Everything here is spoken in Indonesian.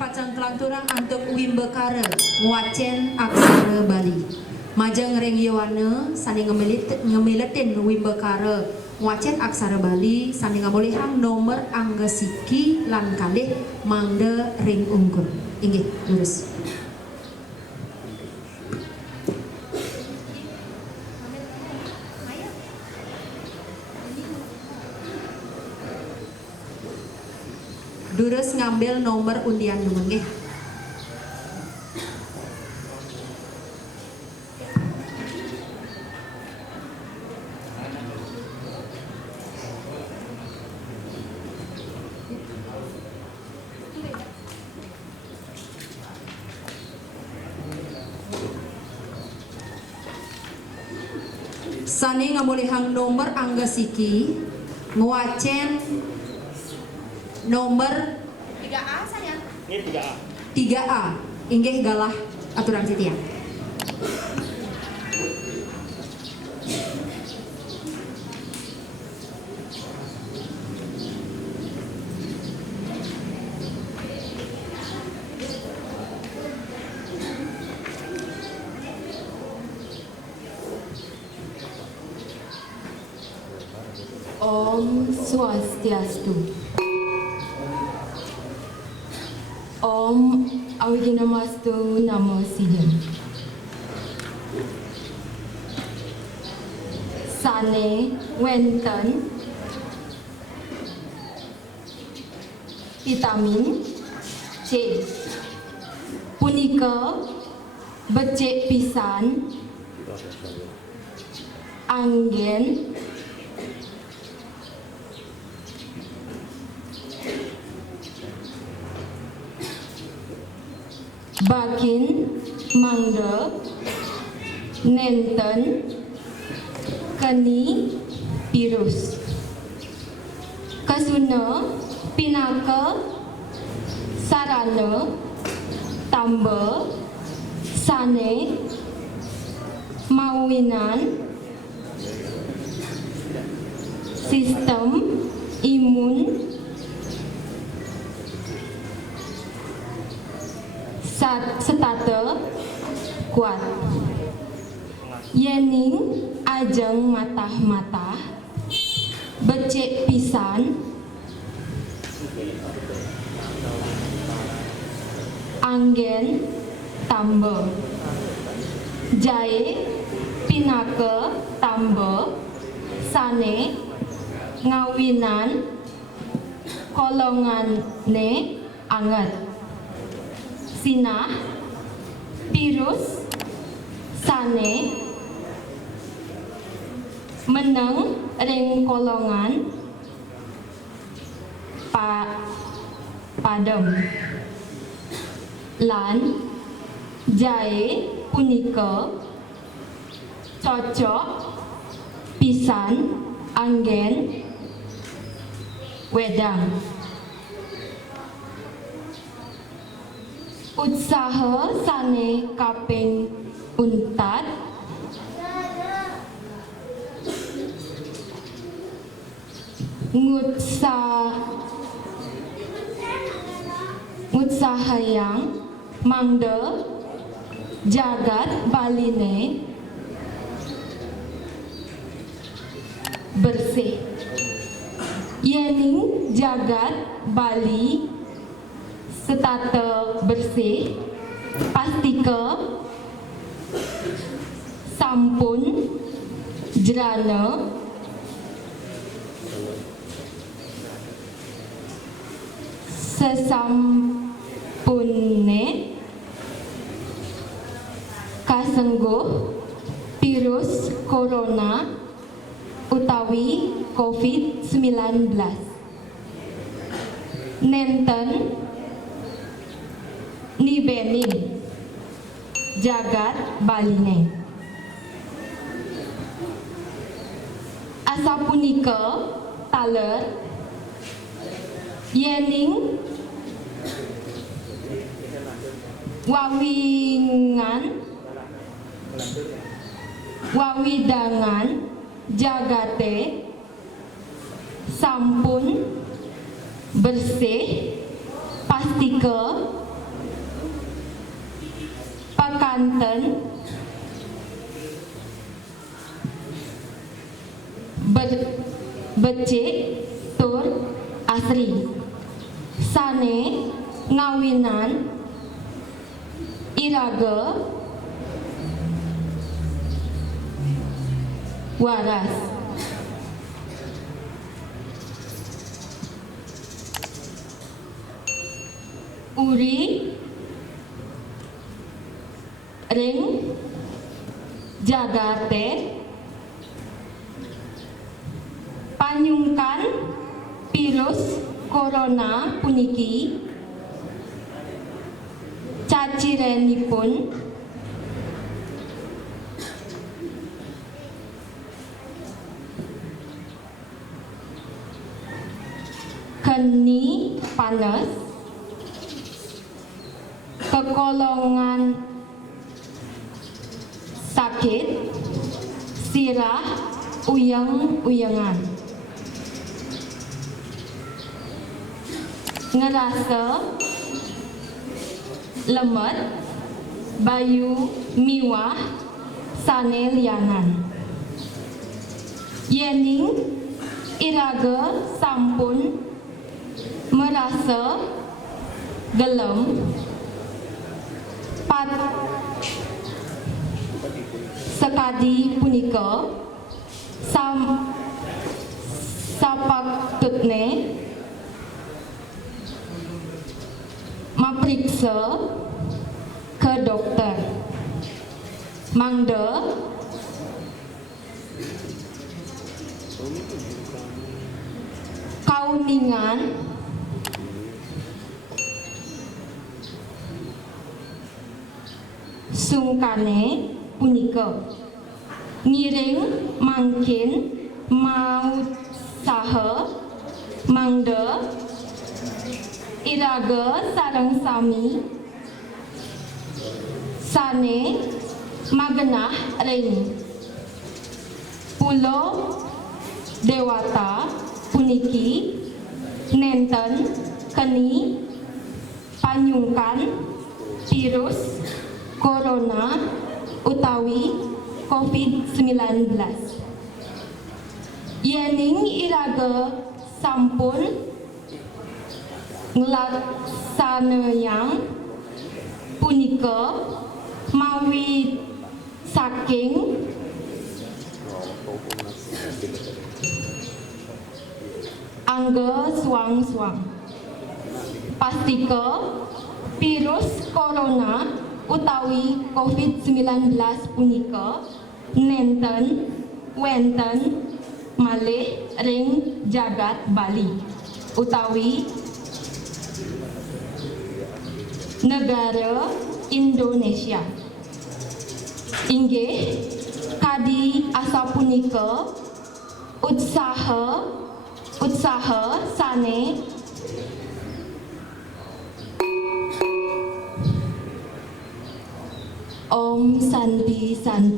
Pacang kelanturang antuk wimbekara nguacen aksara Bali. Majang reng yowana sani ngemeletin wimbekara nguacen aksara Bali sani ngamolehang nomor angga siki lan kalih mangda ring ungkur. Inggih, lurus. Durus ngambil nomor undian nuhun nggih. Sani ngamulihang nomor angga siki nguacen nomor 3A saya. Ini 3A. 3A. Inggih galah aturan titian. Om Swastiastu. Om Awijinamastu Namo Siddham. Sane wenten vitamin C. Punika becik pisan anggen bakin mangga nenten keni virus kasuna pinaka sarana tamba sane mawinan sistem imun setata kuat. Yening ajeng matah-matah becik pisan anggen tamba jae pinaka tamba sane ngawinan kolongane anget sinah virus sane meneng ring kolongan padem lan jae punika cocok pisan anggen wedang. Usaha sane kaping untat ngutsahayang mangda jagat baline bersih. Yening jagat Bali setata bersih pastika sampun jrana sesampune kasengguh virus corona utawi COVID-19 nenten nibening jagat baline. Asapunika taler yening wawidangan jagate sampun bersih pastike pakanten becik tur asri sane ngawinan iraga waras. Uri ring jagate panyungkan virus corona puniki cacirenipun geni panas kekolongan sakit sirah uyang-uyangan ngerasa lemet bayu miwah sane lianan yening iraga sampun merasa gelem pat sekadi punika sapaktutne mapriksa ke dokter mangda kauningan sungkane punika ngiring mangkin mau saha mangda iraga sareng sami sane magenah ring pulo dewata puniki nenten keni panyungkan virus corona utawi COVID-19 yening iraga sampun nglaksanayang punika mawi saking angga suang-suang pastika virus corona utawi COVID-19 punika nenten wenten malih ring jagat Bali utawi negara Indonesia inggih kadi asapunika utsaha sane Om Santi Santi